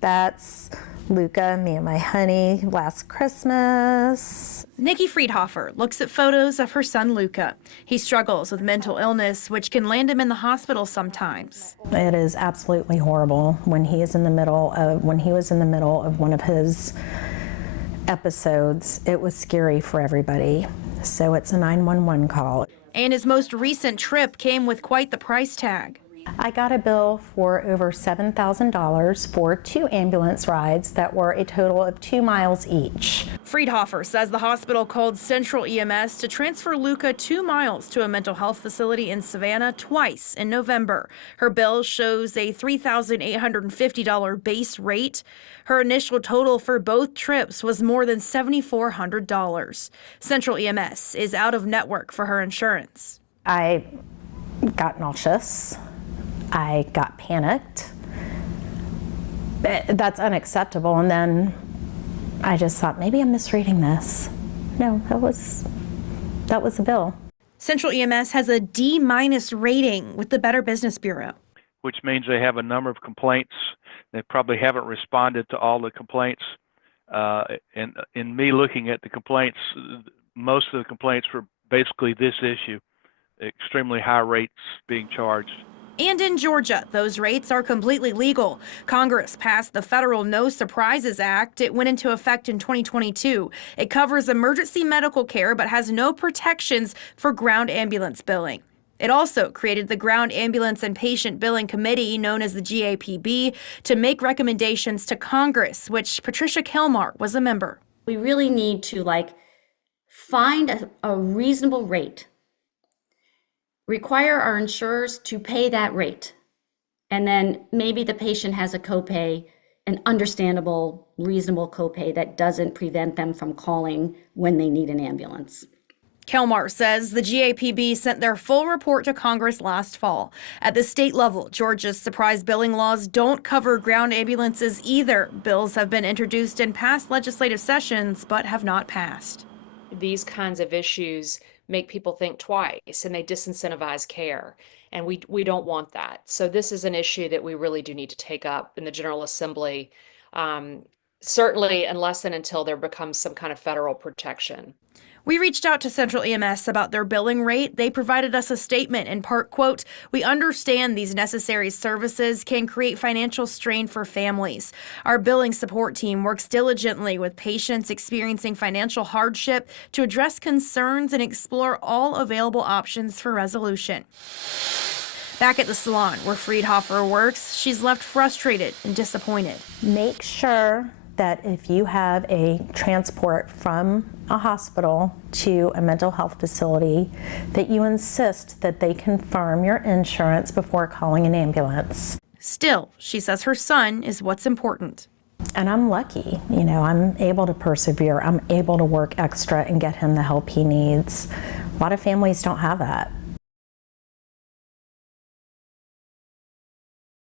That's Luca, me and my honey, last Christmas. Nikki Friedhofer looks at photos of her son Luca. He struggles with mental illness, which can land him in the hospital sometimes. It is absolutely horrible when he was in the middle of one of his episodes. It was scary for everybody. So it's a 911 call. And his most recent trip came with quite the price tag. I got a bill for over $7,000 for 2 ambulance rides that were a total of 2 miles each. Friedhofer says the hospital called Central EMS to transfer Luca 2 miles to a mental health facility in Savannah twice in November. Her bill shows a $3,850 base rate. Her initial total for both trips was more than $7,400. Central EMS is out of network for her insurance. I got nauseous. I got panicked. That's unacceptable. And then I just thought, maybe I'm misreading this. No, that was the bill. Central EMS has a D- rating with the Better Business Bureau, which means they have a number of complaints. They probably haven't responded to all the complaints. And in me looking at the complaints, most of the complaints were basically this issue, extremely high rates being charged. And in Georgia, those rates are completely legal. Congress passed the Federal No Surprises Act. It went into effect in 2022. It covers emergency medical care but has no protections for ground ambulance billing. It also created the Ground Ambulance and Patient Billing Committee, known as the GAPB, to make recommendations to Congress, which Patricia Kelmar was a member. We really need to find a reasonable rate. Require our insurers to pay that rate. And then maybe the patient has a copay, an understandable, reasonable copay that doesn't prevent them from calling when they need an ambulance. Kelmar says the GAPB sent their full report to Congress last fall. At the state level, Georgia's surprise billing laws don't cover ground ambulances either. Bills have been introduced in past legislative sessions but have not passed. These kinds of issues make people think twice and they disincentivize care. And we don't want that. So this is an issue that we really do need to take up in the General Assembly, certainly unless and until there becomes some kind of federal protection. We reached out to Central EMS about their billing rate. They provided us a statement in part, quote, "We understand these necessary services can create financial strain for families. Our billing support team works diligently with patients experiencing financial hardship to address concerns and explore all available options for resolution." Back at the salon where Friedhofer works, she's left frustrated and disappointed. Make sure that if you have a transport from a hospital to a mental health facility, that you insist that they confirm your insurance before calling an ambulance. Still, she says her son is what's important. And I'm lucky, I'm able to persevere. I'm able to work extra and get him the help he needs. A lot of families don't have that.